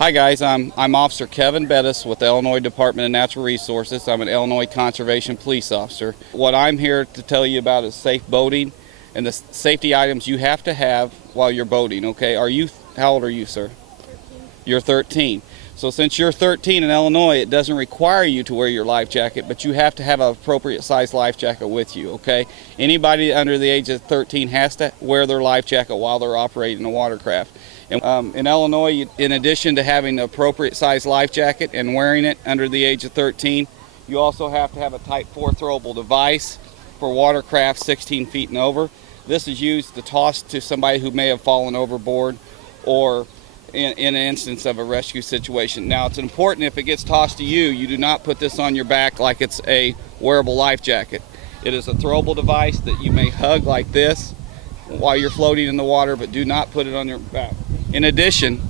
Hi guys, I'm Officer Kevin Bettis with the Illinois Department of Natural Resources. I'm an Illinois Conservation Police Officer. What I'm here to tell you about is safe boating and the safety items you have to have while you're boating, okay? How old are you, sir? 13. You're 13. So since you're 13 in Illinois, it doesn't require you to wear your life jacket, but you have to have an appropriate size life jacket with you, okay? Anybody under the age of 13 has to wear their life jacket while they're operating a watercraft. And, in Illinois, in addition to having the appropriate size life jacket and wearing it under the age of 13, you also have to have a Type 4 throwable device for watercraft 16 feet and over. This is used to toss to somebody who may have fallen overboard or in an instance of a rescue situation. Now, it's important if it gets tossed to you, you do not put this on your back like it's a wearable life jacket. It is a throwable device that you may hug like this while you're floating in the water, but do not put it on your back. In addition,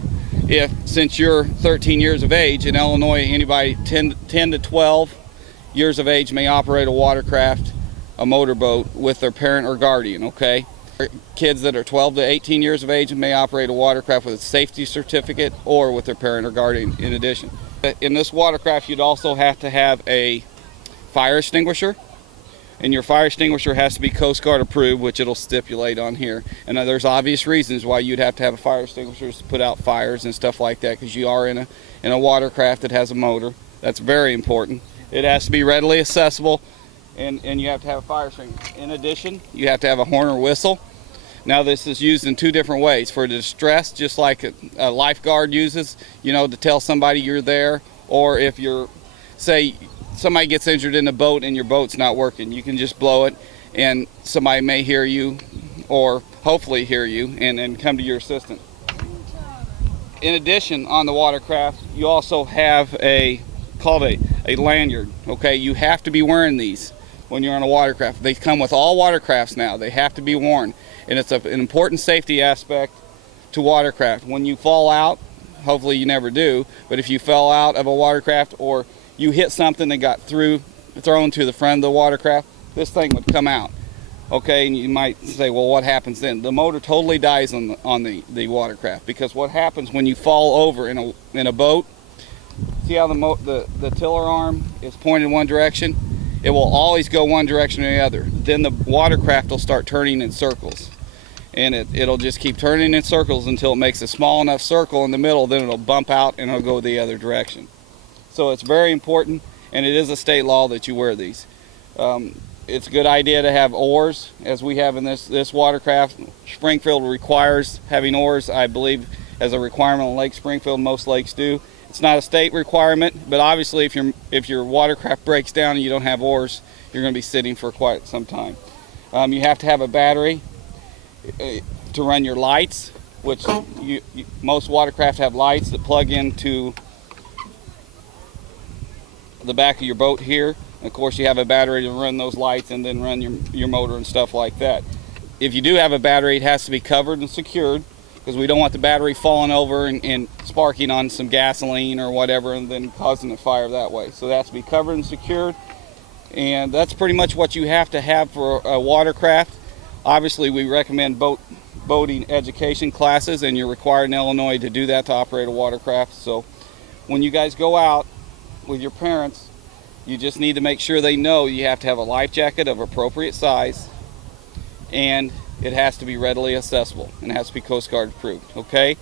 since you're 13 years of age, in Illinois, anybody 10 to 12 years of age may operate a watercraft, a motorboat, with their parent or guardian, okay? Kids that are 12 to 18 years of age may operate a watercraft with a safety certificate or with their parent or guardian in addition. In this watercraft, you'd also have to have a fire extinguisher, and your fire extinguisher has to be Coast Guard approved, which it'll stipulate on here. And there's obvious reasons why you'd have to have a fire extinguisher to put out fires and stuff like that, because you are in a watercraft that has a motor. That's very important. It has to be readily accessible, and you have to have a fire extinguisher. In addition, you have to have a horn or whistle. Now, this is used in two different ways. For distress, just like a lifeguard uses, to tell somebody you're there, or if say somebody gets injured in a boat and your boat's not working, you can just blow it and somebody may hear you, or hopefully hear you, and come to your assistance. In addition, on the watercraft, you also have called a lanyard, okay? You have to be wearing these when you're on a watercraft. They come with all watercrafts now. They have to be worn, and it's an important safety aspect to watercraft. When you fall out, hopefully you never do, but if you fell out of a watercraft or you hit something that got thrown to the front of the watercraft, this thing would come out, okay? And you might say, well, what happens then? The motor totally dies on the watercraft, because what happens when you fall over in a boat, see how the tiller arm is pointed in one direction? It will always go one direction or the other. Then the watercraft will start turning in circles, and it'll just keep turning in circles until it makes a small enough circle in the middle. Then it'll bump out and it'll go the other direction. So it's very important, and it is a state law that you wear these. It's a good idea to have oars, as we have in this watercraft. Springfield requires having oars, I believe, as a requirement on Lake Springfield. Most lakes do. It's not a state requirement, but obviously if your watercraft breaks down and you don't have oars, you're going to be sitting for quite some time. You have to have a battery to run your lights, which most watercraft have lights that plug into the back of your boat here. And of course, you have a battery to run those lights and then run your motor and stuff like that. If you do have a battery, it has to be covered and secured, because we don't want the battery falling over and sparking on some gasoline or whatever and then causing a fire that way. So that has to be covered and secured, and that's pretty much what you have to have for a watercraft. Obviously, we recommend boating education classes, and you're required in Illinois to do that to operate a watercraft. So when you guys go out with your parents, you just need to make sure they know you have to have a life jacket of appropriate size, and it has to be readily accessible, and it has to be Coast Guard approved, okay?